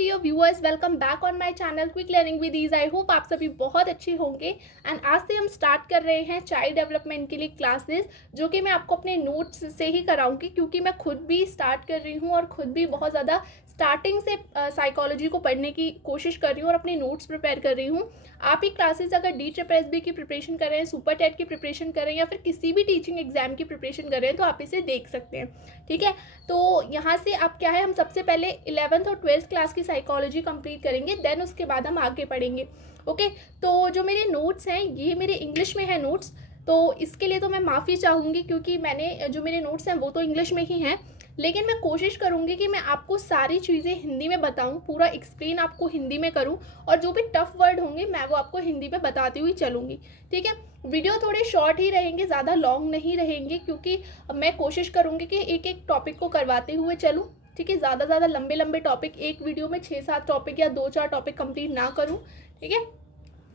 Dear viewers, welcome back on my channel quick learning with ease. I hope आप सभी बहुत अच्छे होंगे। एंड आज से हम स्टार्ट कर रहे हैं चाइल्ड डेवलपमेंट के लिए क्लासेस, जो कि मैं आपको अपने नोट्स से ही कराऊंगी, क्योंकि मैं खुद भी स्टार्ट कर रही हूँ और खुद भी बहुत ज़्यादा स्टार्टिंग से साइकोलॉजी को पढ़ने की कोशिश कर रही हूँ और अपने नोट्स प्रिपेयर कर रही हूँ। आप ही क्लासेस अगर DSSB की प्रिपरेशन कर रहे हैं, सुपर टेट की प्रिपरेशन कर रहे हैं या फिर किसी भी टीचिंग एग्जाम की प्रिपरेशन कर रहे हैं तो आप इसे देख सकते हैं। ठीक है, तो यहाँ से आप क्या है, हम सबसे पहले 11th और 12th क्लास की साइकोलॉजी कंप्लीट करेंगे, देन उसके बाद हम आगे पढ़ेंगे। ओके, तो जो मेरे नोट्स हैं ये मेरे इंग्लिश में है नोट्स, तो इसके लिए तो मैं माफ़ी चाहूँगी क्योंकि मैंने जो मेरे नोट्स हैं वो तो इंग्लिश में ही हैं, लेकिन मैं कोशिश करूँगी कि मैं आपको सारी चीज़ें हिंदी में बताऊँ, पूरा एक्सप्लेन आपको हिंदी में करूँ और जो भी टफ वर्ड होंगे मैं वो आपको हिंदी में बताती हुई चलूँगी। ठीक है, वीडियो थोड़े शॉर्ट ही रहेंगे, ज़्यादा लॉन्ग नहीं रहेंगे, क्योंकि मैं कोशिश करूँगी कि एक एक टॉपिक को करवाते हुए चलूँ। ठीक है, ज़्यादा लंबे लंबे टॉपिक एक वीडियो में 6-7 टॉपिक या 2-4 टॉपिक कंप्लीट ना करूँ। ठीक है,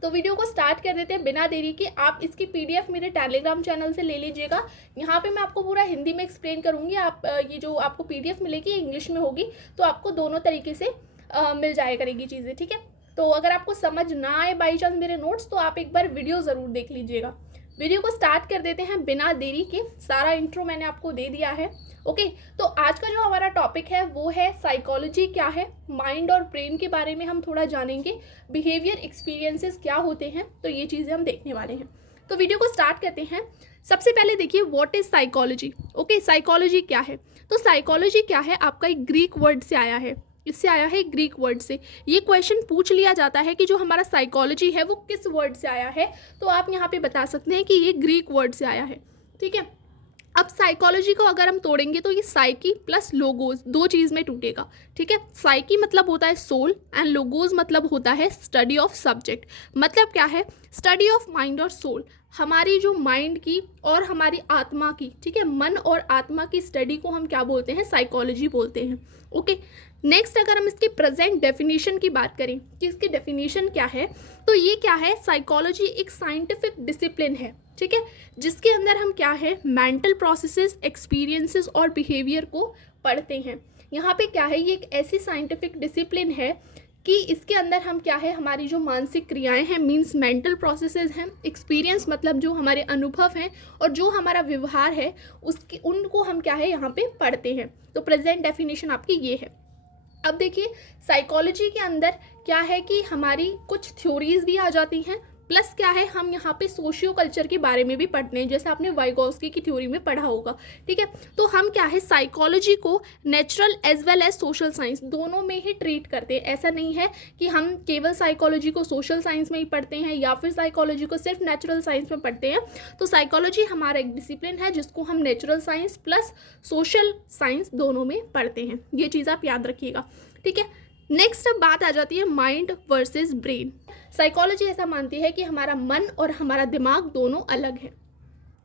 तो वीडियो को स्टार्ट कर देते हैं बिना देरी के। आप इसकी PDF मेरे टेलीग्राम चैनल से ले लीजिएगा। यहाँ पे मैं आपको पूरा हिंदी में एक्सप्लेन करूँगी। आप ये जो आपको PDF मिलेगी इंग्लिश में होगी, तो आपको दोनों तरीके से मिल जाया करेगी चीज़ें। ठीक है, तो अगर आपको समझ ना आए बाई चांस मेरे नोट्स, तो आप एक बार वीडियो ज़रूर देख लीजिएगा। वीडियो को स्टार्ट कर देते हैं बिना देरी के। सारा इंट्रो मैंने आपको दे दिया है। ओके, तो आज का जो हमारा टॉपिक है वो है साइकोलॉजी क्या है, माइंड और ब्रेन के बारे में हम थोड़ा जानेंगे, बिहेवियर एक्सपीरियंसेस क्या होते हैं, तो ये चीज़ें हम देखने वाले हैं। तो वीडियो को स्टार्ट करते हैं। सबसे पहले देखिए what is psychology. Okay, psychology क्या है? तो साइकोलॉजी क्या है आपका एक ग्रीक वर्ड से आया है, इससे आया है ग्रीक वर्ड से। ये क्वेश्चन पूछ लिया जाता है कि जो हमारा साइकोलॉजी है वो किस वर्ड से आया है, तो आप यहाँ पे बता सकते हैं कि ये ग्रीक वर्ड से आया है। ठीक है, अब साइकोलॉजी को अगर हम तोड़ेंगे तो ये साइकी प्लस लोगोज दो चीज़ में टूटेगा। ठीक है, साइकी मतलब होता है सोल एंड लोगोज मतलब होता है स्टडी ऑफ सब्जेक्ट। मतलब क्या है? स्टडी ऑफ माइंड और सोल, हमारी जो माइंड की और हमारी आत्मा की, ठीक है, मन और आत्मा की स्टडी को हम क्या बोलते हैं? साइकोलॉजी बोलते हैं। ओके, नेक्स्ट अगर हम इसकी प्रेजेंट डेफिनेशन की बात करें कि इसकी डेफिनेशन क्या है, तो ये क्या है? साइकोलॉजी एक साइंटिफिक डिसिप्लिन है, ठीक है, जिसके अंदर हम क्या है, मेंटल प्रोसेसेस, एक्सपीरियंसेस और बिहेवियर को पढ़ते हैं। यहाँ पे क्या है, ये एक ऐसी साइंटिफिक डिसिप्लिन है कि इसके अंदर हम क्या है, हमारी जो मानसिक क्रियाएं हैं, मींस मेंटल प्रोसेसेस हैं, एक्सपीरियंस मतलब जो हमारे अनुभव हैं और जो हमारा व्यवहार है उसकी, उनको हम क्या है यहाँ पे पढ़ते हैं। तो प्रेजेंट डेफिनेशन आपकी ये है। अब देखिए साइकोलॉजी के अंदर क्या है कि हमारी कुछ थ्योरीज भी आ जाती हैं, प्लस क्या है, हम यहाँ पे सोशियो कल्चर के बारे में भी पढ़ते हैं, जैसे आपने वाइगोस्की की थ्योरी में पढ़ा होगा। ठीक है, तो हम क्या है, साइकोलॉजी को natural as well as social science दोनों में ही ट्रीट करते हैं। ऐसा नहीं है कि हम केवल साइकोलॉजी को सोशल साइंस में ही पढ़ते हैं या फिर साइकोलॉजी को सिर्फ नेचुरल साइंस में पढ़ते हैं। तो साइकोलॉजी हमारा एक डिसिप्लिन है जिसको हम natural science plus social science दोनों में पढ़ते हैं। ये चीज़ आप याद रखिएगा। ठीक है, नेक्स्ट अब बात आ जाती है माइंड वर्सेस ब्रेन। साइकोलॉजी ऐसा मानती है कि हमारा मन और हमारा दिमाग दोनों अलग है।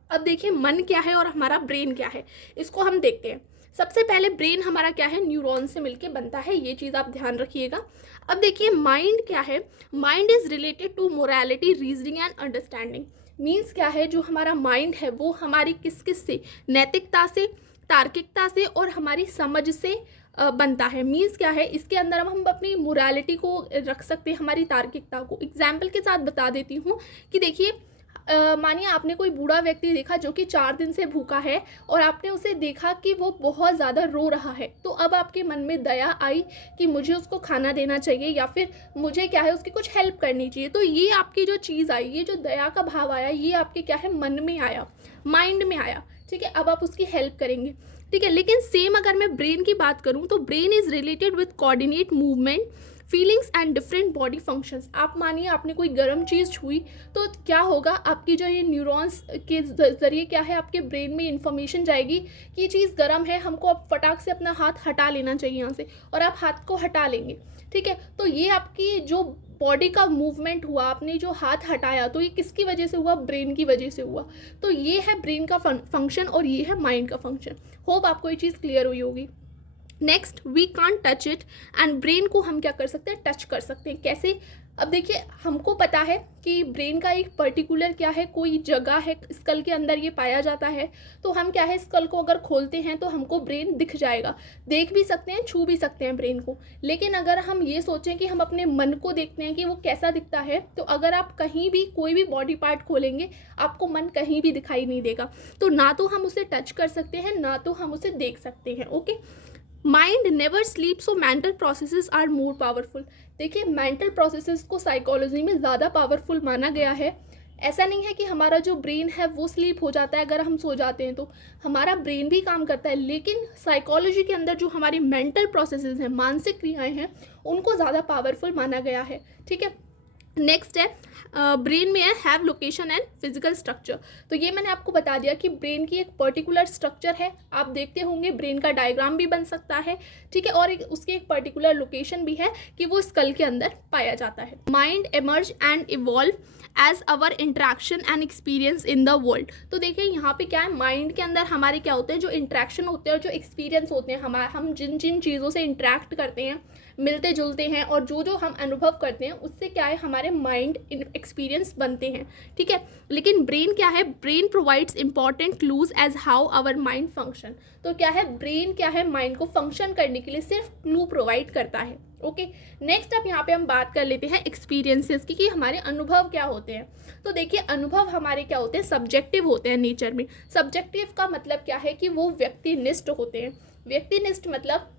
अब देखिए मन क्या है और हमारा ब्रेन क्या है, इसको हम देखते हैं। सबसे पहले ब्रेन हमारा क्या है, न्यूरॉन से मिलके बनता है, ये चीज़ आप ध्यान रखिएगा। अब देखिए माइंड क्या है, mind is related to morality, reasoning and understanding. Means क्या है, जो हमारा माइंड है वो हमारी किस किस से, नैतिकता से, तार्किकता से और हमारी समझ से बनता है। मीन्स क्या है, इसके अंदर हम अपनी मोरालिटी को रख सकते हैं, हमारी तार्किकता को। एग्जाम्पल के साथ बता देती हूँ कि देखिए मानिए आपने कोई बूढ़ा व्यक्ति देखा जो कि 4 दिन से भूखा है और आपने उसे देखा कि वो बहुत ज़्यादा रो रहा है, तो अब आपके मन में दया आई कि मुझे उसको खाना देना चाहिए या फिर मुझे क्या है, उसकी कुछ हेल्प करनी चाहिए। तो ये आपकी जो चीज़ आई, ये जो दया का भाव आया, ये आपके क्या है, मन में आया, माइंड में आया। ठीक है, अब आप उसकी हेल्प करेंगे। ठीक है, लेकिन सेम अगर मैं ब्रेन की बात करूं तो brain is related with coordinate movement, feelings and different body functions. आप मानिए आपने कोई गर्म चीज़ छुई तो क्या होगा, आपकी जो ये न्यूरॉन्स के जरिए क्या है, आपके ब्रेन में इंफॉर्मेशन जाएगी कि ये चीज़ गर्म है, हमको अब फटाक से अपना हाथ हटा लेना चाहिए यहाँ से, और आप हाथ को हटा लेंगे। ठीक है, तो ये आपकी जो बॉडी का मूवमेंट हुआ, आपने जो हाथ हटाया, तो ये किसकी वजह से हुआ, ब्रेन की वजह से हुआ। तो ये है ब्रेन का फंक्शन और ये है माइंड का फंक्शन। होप आपको ये चीज़ क्लियर हुई होगी। Next we can't touch it, and brain को हम क्या कर सकते हैं, टच कर सकते हैं। कैसे? अब देखिए, हमको पता है कि ब्रेन का एक पर्टिकुलर क्या है, कोई जगह है स्कल के अंदर ये पाया जाता है। तो हम क्या है, स्कल को अगर खोलते हैं तो हमको ब्रेन दिख जाएगा, देख भी सकते हैं, छू भी सकते हैं ब्रेन को। लेकिन अगर हम ये सोचें कि हम अपने मन को देखते हैं कि वो कैसा दिखता है, तो अगर आप कहीं भी कोई भी बॉडी पार्ट खोलेंगे आपको मन कहीं भी दिखाई नहीं देगा। तो ना तो हम उसे टच कर सकते हैं, ना तो हम उसे देख सकते हैं। Okay, mind never sleep, so mental processes are more powerful. देखिए, मेंटल प्रोसेसेस को साइकोलॉजी में ज़्यादा पावरफुल माना गया है। ऐसा नहीं है कि हमारा जो ब्रेन है वो स्लीप हो जाता है अगर हम सो जाते हैं, तो हमारा ब्रेन भी काम करता है, लेकिन साइकोलॉजी के अंदर जो हमारी मेंटल प्रोसेसेस हैं, मानसिक क्रियाएं हैं, उनको ज़्यादा पावरफुल माना गया है। ठीक है, नेक्स्ट है ब्रेन में है have location and physical structure. तो ये मैंने आपको बता दिया कि ब्रेन की एक पर्टिकुलर स्ट्रक्चर है, आप देखते होंगे ब्रेन का डायग्राम भी बन सकता है। ठीक है, और उसकी एक पर्टिकुलर लोकेशन भी है कि वो स्कल के अंदर पाया जाता है। Mind emerge and evolve as our interaction and experience in the world. तो देखिए, यहाँ पे क्या है, माइंड के अंदर हमारे क्या होते हैं, जो इंट्रैक्शन होते हैं और जो एक्सपीरियंस होते हैं, हम जिन जिन चीज़ों से इंट्रैक्ट करते हैं, मिलते जुलते हैं, और जो जो हम अनुभव करते हैं, उससे क्या है, हमारे माइंड एक्सपीरियंस बनते हैं। ठीक है, लेकिन ब्रेन क्या है, brain provides important clues as how our mind function. तो क्या है, ब्रेन क्या है, माइंड को फंक्शन करने के लिए सिर्फ क्लू प्रोवाइड करता है। ओके, नेक्स्ट अब यहाँ पे हम बात कर लेते हैं एक्सपीरियंसेस की, कि हमारे अनुभव क्या होते हैं। तो देखिए, अनुभव हमारे क्या होते हैं, सब्जेक्टिव होते हैं नेचर में। सब्जेक्टिव का मतलब क्या है कि वो व्यक्तिनिष्ठ होते हैं। व्यक्तिनिष्ठ मतलब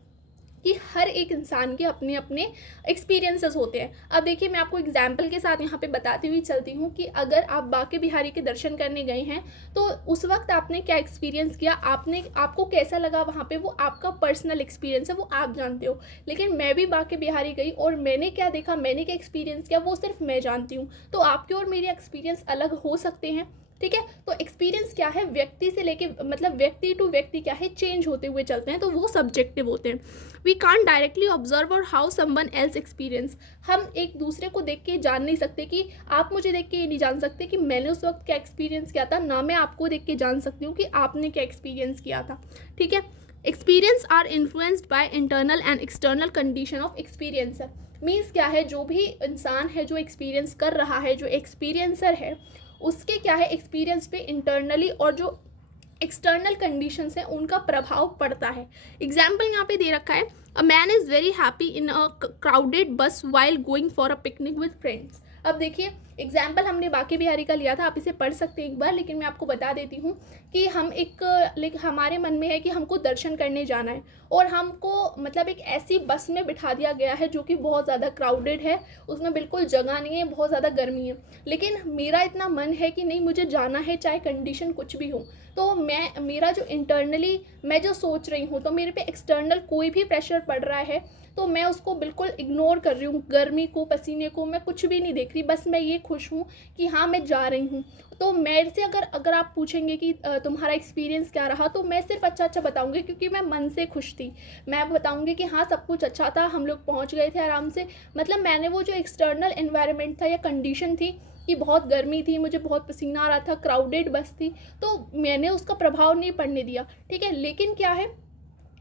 कि हर एक इंसान के अपने अपने एक्सपीरियंसेस होते हैं। अब देखिए, मैं आपको एग्जाम्पल के साथ यहाँ पे बताती हुई चलती हूँ कि अगर आप बांके बिहारी के दर्शन करने गए हैं, तो उस वक्त आपने क्या एक्सपीरियंस किया, आपको कैसा लगा वहाँ पे, वो आपका पर्सनल एक्सपीरियंस है, वो आप जानते हो। लेकिन मैं भी बांके बिहारी गई और मैंने क्या देखा, मैंने क्या एक्सपीरियंस किया, वो सिर्फ मैं जानती हूँ। तो आपके और मेरे एक्सपीरियंस अलग हो सकते हैं। ठीक है, तो एक्सपीरियंस क्या है, व्यक्ति से लेके मतलब व्यक्ति टू व्यक्ति क्या है, चेंज होते हुए चलते हैं, तो वो सब्जेक्टिव होते हैं। वी कांट डायरेक्टली ऑब्जर्व और हाउ समवन एल्स एक्सपीरियंस। हम एक दूसरे को देख के जान नहीं सकते, कि आप मुझे देख के ये नहीं जान सकते कि मैंने उस वक्त क्या एक्सपीरियंस किया था, ना मैं आपको देख के जान सकती हूँ कि आपने क्या एक्सपीरियंस किया था। ठीक है, experience are influenced by internal and external condition of experiencer. Means क्या है, जो भी इंसान है जो एक्सपीरियंस कर रहा है, जो एक्सपीरियंसर है, उसके क्या है, एक्सपीरियंस पे इंटरनली और जो एक्सटर्नल कंडीशंस हैं उनका प्रभाव पड़ता है। एग्जाम्पल यहाँ पे दे रखा है, a man is very happy in a crowded bus while going for a picnic with friends. अब देखिए, एग्जाम्पल हमने बांके बिहारी का लिया था, आप इसे पढ़ सकते हैं एक बार, लेकिन मैं आपको बता देती हूँ कि हमारे मन में है कि हमको दर्शन करने जाना है, और हमको मतलब एक ऐसी बस में बिठा दिया गया है जो कि बहुत ज़्यादा क्राउडेड है, उसमें बिल्कुल जगह नहीं है, बहुत ज़्यादा गर्मी है, लेकिन मेरा इतना मन है कि नहीं, मुझे जाना है, चाहे कंडीशन कुछ भी हो। तो मेरा जो इंटरनली मैं जो सोच रही हूँ, तो मेरे पे एक्सटर्नल कोई भी प्रेशर पड़ रहा है, तो मैं उसको बिल्कुल इग्नोर कर रही हूँ, गर्मी को, पसीने को, मैं कुछ भी नहीं देख रही, बस मैं ये खुश हूँ कि हाँ मैं जा रही हूँ। तो मेरे से अगर आप पूछेंगे कि तुम्हारा एक्सपीरियंस क्या रहा, तो मैं सिर्फ अच्छा बताऊँगी, क्योंकि मैं मन से खुश थी। मैं बताऊँगी कि हाँ सब कुछ अच्छा था, हम लोग पहुँच गए थे आराम से। मतलब मैंने वो जो एक्सटर्नल एनवायरनमेंट था या कंडीशन थी कि बहुत गर्मी थी, मुझे बहुत पसीना आ रहा था, क्राउडेड बस थी, तो मैंने उसका प्रभाव नहीं पड़ने दिया। ठीक है, लेकिन क्या है,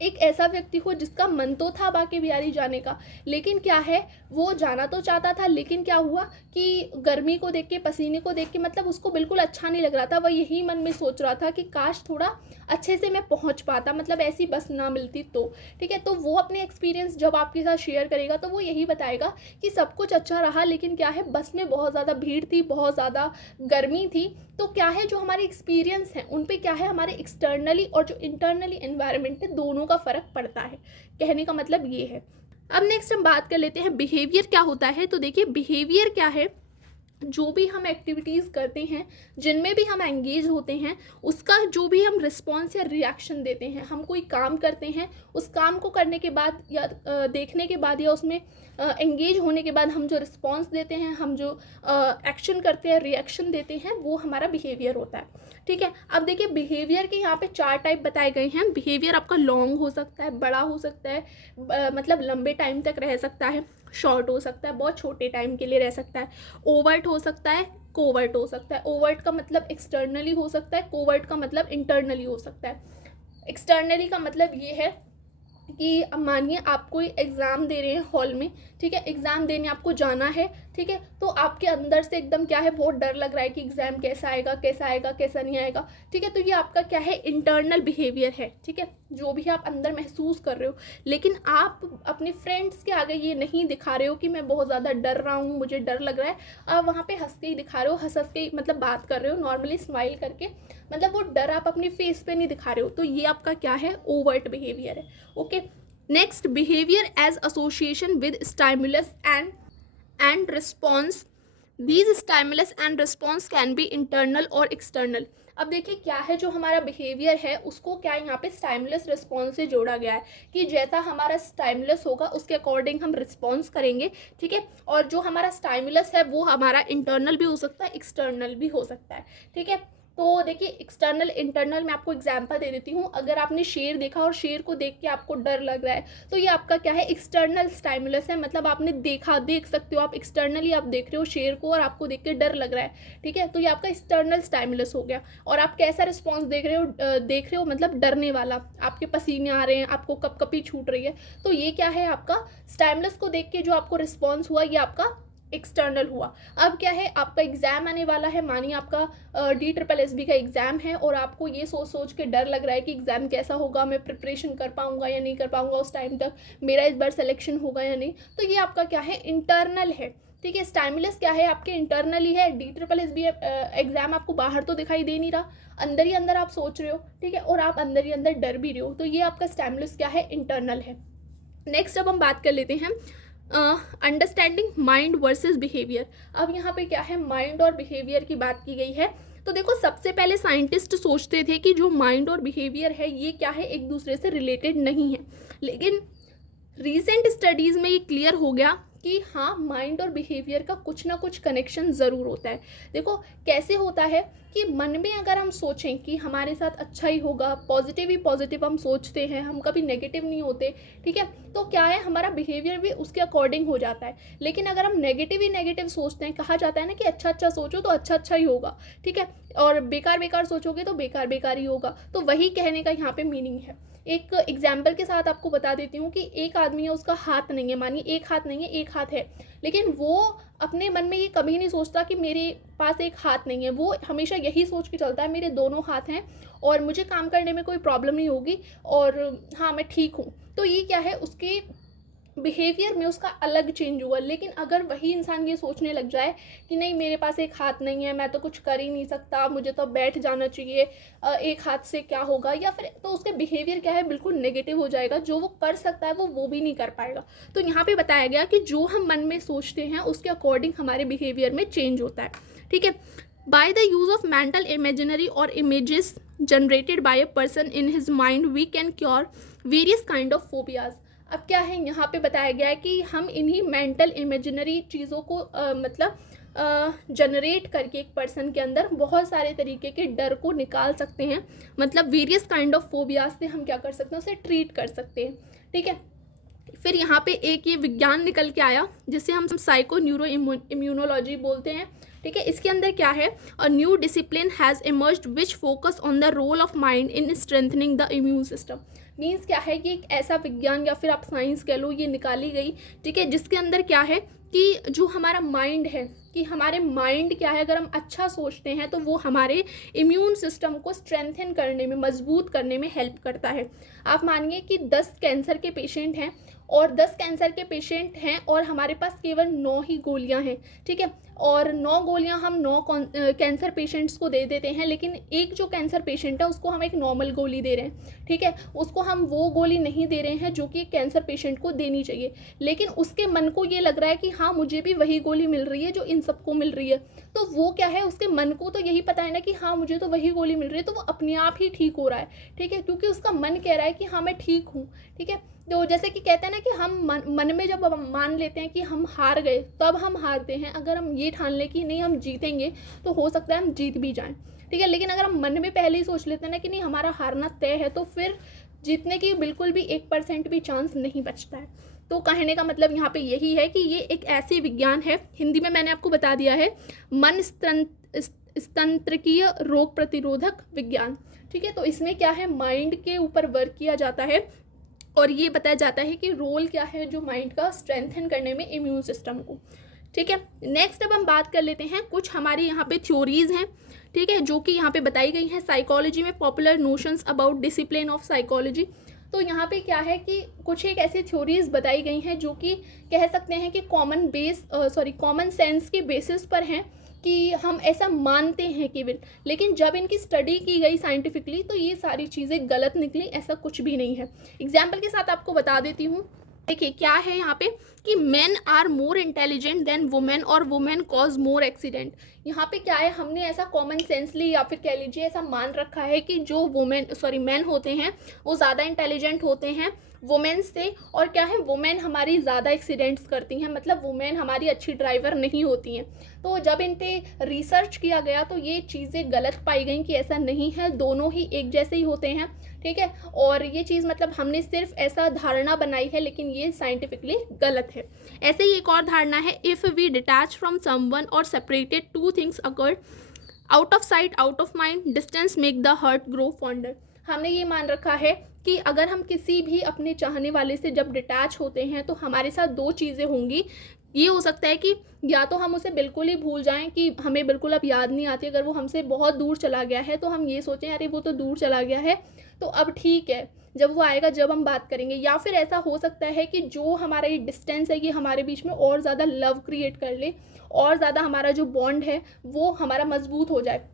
एक ऐसा व्यक्ति हो जिसका मन तो था बांके बिहारी जाने का, लेकिन क्या है, वो जाना तो चाहता था, लेकिन क्या हुआ कि गर्मी को देख के, पसीने को देख के, मतलब उसको बिल्कुल अच्छा नहीं लग रहा था। वह यही मन में सोच रहा था कि काश थोड़ा अच्छे से मैं पहुंच पाता, मतलब ऐसी बस ना मिलती तो। ठीक है, तो वो अपने एक्सपीरियंस जब आपके साथ शेयर करेगा तो वो यही बताएगा कि सब कुछ अच्छा रहा, लेकिन क्या है, बस में बहुत ज़्यादा भीड़ थी, बहुत ज़्यादा गर्मी थी। तो क्या है, जो हमारे एक्सपीरियंस हैं उन पे क्या है, हमारे एक्सटर्नली और जो इंटरनली एनवायरनमेंट है, दोनों का फ़र्क पड़ता है। कहने का मतलब ये है। अब नेक्स्ट हम बात कर लेते हैं बिहेवियर क्या होता है। तो देखिए, बिहेवियर क्या है, जो भी हम एक्टिविटीज़ करते हैं, जिनमें भी हम एंगेज होते हैं, उसका जो भी हम रिस्पॉन्स या रिएक्शन देते हैं, हम कोई काम करते हैं, उस काम को करने के बाद या देखने के बाद या उसमें एंगेज होने के बाद हम जो रिस्पॉन्स देते हैं, हम जो एक्शन करते हैं, रिएक्शन देते हैं, वो हमारा बिहेवियर होता है। ठीक है, अब देखिए, बिहेवियर के यहाँ पे 4 टाइप बताए गए हैं। बिहेवियर आपका लॉन्ग हो सकता है, बड़ा हो सकता है, मतलब लंबे टाइम तक रह सकता है, शॉर्ट हो सकता है, बहुत छोटे टाइम के लिए रह सकता है, ओवर्ट हो सकता है, कोवर्ट हो सकता है। ओवर्ट का मतलब एक्सटर्नली हो सकता है, कोवर्ट का मतलब इंटरनली हो सकता है। एक्सटर्नली का मतलब ये है कि अब मानिए आप कोई एग्ज़ाम दे रहे हैं हॉल में, ठीक है, एग्ज़ाम देने आपको जाना है, ठीक है, तो आपके अंदर से एकदम क्या है, बहुत डर लग रहा है कि एग्ज़ाम कैसा आएगा, कैसा आएगा, कैसा नहीं आएगा, ठीक है, तो ये आपका क्या है, इंटरनल बिहेवियर है, ठीक है, जो भी आप अंदर महसूस कर रहे हो। लेकिन आप अपने फ्रेंड्स के आगे ये नहीं दिखा रहे हो कि मैं बहुत ज़्यादा डर रहा हूँ, मुझे डर लग रहा है, आप वहाँ पे हंस के ही दिखा रहे हो, हंस हंस के मतलब बात कर रहे हो, नॉर्मली स्माइल करके, मतलब वो डर आप अपने फेस पे नहीं दिखा रहे हो, तो ये आपका क्या है, ओवर्ट बिहेवियर है। Okay, next, behaviour as association with stimulus and response. These stimulus and response can be internal और एक्सटर्नल। अब देखिए क्या है, जो हमारा बिहेवियर है उसको क्या यहाँ पे स्टाइमुलस रिस्पॉन्स से जोड़ा गया है कि जैसा हमारा स्टाइमुलस होगा उसके अकॉर्डिंग हम रिस्पॉन्स करेंगे, ठीक है, और जो हमारा स्टाइमुलस है वो हमारा इंटरनल भी हो सकता है, एक्सटर्नल भी हो सकता है, ठीक है। तो देखिए एक्सटर्नल इंटरनल मैं आपको एग्जांपल दे देती हूँ। अगर आपने शेर देखा और शेर को देख के आपको डर लग रहा है तो ये आपका क्या है, एक्सटर्नल स्टाइमुलस है, मतलब आपने देखा, देख सकते हो आप, एक्सटर्नली आप देख रहे हो शेर को और आपको देख के डर लग रहा है, ठीक है, तो ये आपका एक्सटर्नल स्टाइमुलस हो गया। और आप कैसा रिस्पॉन्स देख रहे हो मतलब डरने वाला, आपके पसीने आ रहे हैं, आपको कपकपी छूट रही है, तो ये क्या है, आपका स्टाइमुलस को देख के जो आपको रिस्पॉन्स हुआ ये आपका एक्सटर्नल हुआ। अब क्या है, आपका एग्जाम आने वाला है, मानिए आपका DSSB का एग्जाम है और आपको ये सोच सोच के डर लग रहा है कि एग्जाम कैसा होगा, मैं प्रिपरेशन कर पाऊंगा या नहीं कर पाऊंगा उस टाइम तक, मेरा इस बार सिलेक्शन होगा या नहीं, तो ये आपका क्या है, इंटरनल है, ठीक है। स्टाइमुलस क्या है, आपके इंटरनली है। DSSB एग्जाम आपको बाहर तो दिखाई दे नहीं रहा, अंदर ही अंदर आप सोच रहे हो, ठीक है, और आप अंदर ही अंदर डर भी रहे हो, तो ये आपका स्टाइमुलस क्या है, इंटरनल है। नेक्स्ट अब हम बात कर लेते हैं अंडरस्टैंडिंग माइंड वर्सेस बिहेवियर। अब यहाँ पे क्या है, माइंड और बिहेवियर की बात की गई है। तो देखो सबसे पहले साइंटिस्ट सोचते थे कि जो माइंड और बिहेवियर है ये क्या है, एक दूसरे से रिलेटेड नहीं है, लेकिन रीसेंट स्टडीज़ में ये क्लियर हो गया कि हाँ, माइंड और बिहेवियर का कुछ ना कुछ कनेक्शन ज़रूर होता है। देखो कैसे होता है कि मन में अगर हम सोचें कि हमारे साथ अच्छा ही होगा, पॉजिटिव ही पॉजिटिव हम सोचते हैं, हम कभी नेगेटिव नहीं होते, ठीक है, तो क्या है, हमारा बिहेवियर भी उसके अकॉर्डिंग हो जाता है। लेकिन अगर हम नेगेटिव ही नेगेटिव सोचते हैं, कहा जाता है ना कि अच्छा अच्छा सोचो तो अच्छा अच्छा ही होगा, ठीक है, और बेकार बेकार सोचोगे तो बेकार बेकार ही होगा, तो वही कहने का यहाँ पे मीनिंग है। एक एग्जाम्पल के साथ आपको बता देती हूँ कि एक आदमी है, उसका हाथ नहीं है, मानिए एक हाथ नहीं है, एक हाथ है, लेकिन वो अपने मन में ये कभी नहीं सोचता कि मेरे पास एक हाथ नहीं है, वो हमेशा यही सोच के चलता है मेरे दोनों हाथ हैं और मुझे काम करने में कोई प्रॉब्लम नहीं होगी और हाँ मैं ठीक हूँ। तो ये क्या है, उसके बिहेवियर में उसका अलग चेंज हुआ। लेकिन अगर वही इंसान ये सोचने लग जाए कि नहीं मेरे पास एक हाथ नहीं है, मैं तो कुछ कर ही नहीं सकता, मुझे तो बैठ जाना चाहिए, एक हाथ से क्या होगा, या फिर तो उसके बिहेवियर क्या है, बिल्कुल नेगेटिव हो जाएगा, जो वो कर सकता है वो भी नहीं कर पाएगा। तो यहाँ पे बताया गया कि जो हम मन में सोचते हैं उसके अकॉर्डिंग हमारे बिहेवियर में चेंज होता है, ठीक है। By the use of mental imaginary और images generated by a person in his mind we can cure various kind of phobias. अब क्या है, यहाँ पे बताया गया है कि हम इन्हीं मेंटल इमेजिनरी चीज़ों को जनरेट करके एक पर्सन के अंदर बहुत सारे तरीके के डर को निकाल सकते हैं, मतलब वेरियस काइंड ऑफ फोबियाज से हम क्या कर सकते हैं, उसे ट्रीट कर सकते हैं, ठीक है। फिर यहाँ पे एक ये विज्ञान निकल के आया जिसे हम साइको न्यूरो इम्यूनोलॉजी बोलते हैं, ठीक है। इसके अंदर क्या है, a new discipline has emerged which focus on the role of mind in strengthening the immune system. Means क्या है, कि एक ऐसा विज्ञान या फिर आप साइंस कह लो, ये निकाली गई, ठीक है, जिसके अंदर क्या है कि जो हमारा माइंड है, कि हमारे माइंड क्या है, अगर हम अच्छा सोचते हैं तो वो हमारे इम्यून सिस्टम को स्ट्रेंथन करने में, मजबूत करने में हेल्प करता है। आप मानिए कि 10 कैंसर के पेशेंट हैं और 10 कैंसर के पेशेंट हैं और हमारे पास केवल 9 ही गोलियां हैं, ठीक है, और 9 गोलियां हम 9 कैंसर पेशेंट्स को दे देते हैं, लेकिन एक जो कैंसर पेशेंट है उसको हम एक नॉर्मल गोली दे रहे हैं, ठीक है, उसको हम वो गोली नहीं दे रहे हैं जो कि एक कैंसर पेशेंट को देनी चाहिए, लेकिन उसके मन को ये लग रहा है कि हाँ मुझे भी वही गोली मिल रही है जो इन सबको मिल रही है। तो वो क्या है, उसके मन को तो यही पता है ना कि हाँ मुझे तो वही गोली मिल रही है, तो वो अपने आप ही ठीक हो रहा है, ठीक है, क्योंकि उसका मन कह रहा है कि हाँ मैं ठीक हूँ, ठीक है। तो जैसे कि कहते हैं ना कि हम मन में जब मान लेते हैं कि हम हार गए तब हम हारते हैं, अगर हम ये ठान लें कि नहीं हम जीतेंगे तो हो सकता है हम जीत भी जाएं, ठीक है, लेकिन अगर हम मन में पहले ही सोच लेते हैं ना कि नहीं हमारा हारना तय है, तो फिर जीतने की बिल्कुल भी 1% भी चांस नहीं बचता है। तो कहने का मतलब यहाँ पे यही है कि ये एक ऐसी विज्ञान है, हिंदी में मैंने आपको बता दिया है, मन स्तंत्रकीय रोग प्रतिरोधक विज्ञान, ठीक है। तो इसमें क्या है, माइंड के ऊपर वर्क किया जाता है और ये बताया जाता है कि रोल क्या है जो माइंड का स्ट्रेंथन करने में इम्यून सिस्टम को। ठीक है, नेक्स्ट अब हम बात कर लेते हैं कुछ हमारी यहाँ पे थ्योरीज हैं, ठीक है, जो कि यहाँ पे बताई गई हैं साइकोलॉजी में, popular notions about discipline of psychology. तो यहाँ पे क्या है कि कुछ एक ऐसी थ्योरीज बताई गई हैं जो कि कह सकते हैं कि कॉमन सेंस के बेसिस पर हैं, कि हम ऐसा मानते हैं केवल, लेकिन जब इनकी स्टडी की गई साइंटिफिकली तो ये सारी चीज़ें गलत निकली, ऐसा कुछ भी नहीं है। एग्जाम्पल के साथ आपको बता देती हूँ। देखिए क्या है यहाँ पे कि men are more intelligent than women और वुमेन कॉज मोर एक्सीडेंट। यहाँ पे क्या है, हमने ऐसा कॉमन सेंसली या फिर कह लीजिए ऐसा मान रखा है कि जो मैन होते हैं वो ज़्यादा इंटेलिजेंट होते हैं वुमेन से, और क्या है, वुमेन हमारी ज़्यादा एक्सीडेंट्स करती हैं, मतलब वुमेन हमारी अच्छी ड्राइवर नहीं होती हैं। तो जब इन पे रिसर्च किया गया तो ये चीज़ें गलत पाई गई कि ऐसा नहीं है, दोनों ही एक जैसे ही होते हैं। ठीक है, और ये चीज़ मतलब हमने सिर्फ ऐसा धारणा बनाई है, लेकिन ये साइंटिफिकली गलत है। ऐसे ही एक और धारणा है, if we detach from someone और separated two things occurred, out of sight out of mind, distance make the heart grow fonder. हमने ये मान रखा है कि अगर हम किसी भी अपने चाहने वाले से जब डिटैच होते हैं तो हमारे साथ दो चीज़ें होंगी। ये हो सकता है कि या तो हम उसे बिल्कुल ही भूल जाएं कि हमें बिल्कुल अब याद नहीं आती, अगर वो हमसे बहुत दूर चला गया है तो हम ये सोचें अरे वो तो दूर चला गया है तो अब ठीक है, जब वो आएगा जब हम बात करेंगे। या फिर ऐसा हो सकता है कि जो हमारा ये डिस्टेंस है ये हमारे बीच में और ज़्यादा लव क्रिएट कर ले, और ज़्यादा हमारा जो बॉन्ड है वो हमारा मजबूत हो जाए।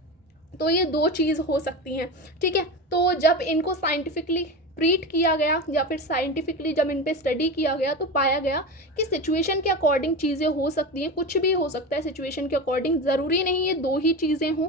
तो ये दो चीज़ हो सकती हैं। ठीक है, तो जब इनको साइंटिफिकली ट्रीट किया गया या फिर साइंटिफिकली जब इन पे स्टडी किया गया तो पाया गया कि सिचुएशन के अकॉर्डिंग चीज़ें हो सकती हैं, कुछ भी हो सकता है सिचुएशन के अकॉर्डिंग, ज़रूरी नहीं ये दो ही चीज़ें हों,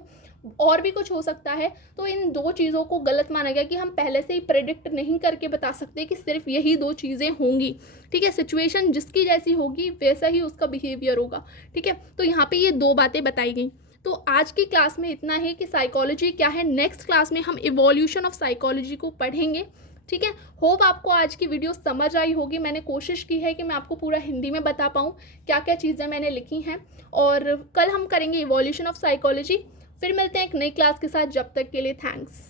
और भी कुछ हो सकता है। तो इन दो चीज़ों को गलत माना गया कि हम पहले से ही प्रेडिक्ट नहीं करके बता सकते कि सिर्फ यही दो चीज़ें होंगी। ठीक है, सिचुएशन जिसकी जैसी होगी वैसा ही उसका बिहेवियर होगा। ठीक है, तो यहाँ पे ये दो बातें बताई गई। तो आज की क्लास में इतना है कि साइकोलॉजी क्या है। नेक्स्ट क्लास में हम इवोल्यूशन ऑफ साइकोलॉजी को पढ़ेंगे। ठीक है, होप आपको आज की वीडियो समझ आई होगी। मैंने कोशिश की है कि मैं आपको पूरा हिंदी में बता पाऊँ क्या क्या चीज़ें मैंने लिखी हैं, और कल हम करेंगे इवोल्यूशन ऑफ साइकोलॉजी। फिर मिलते हैं एक नई क्लास के साथ, जब तक के लिए थैंक्स।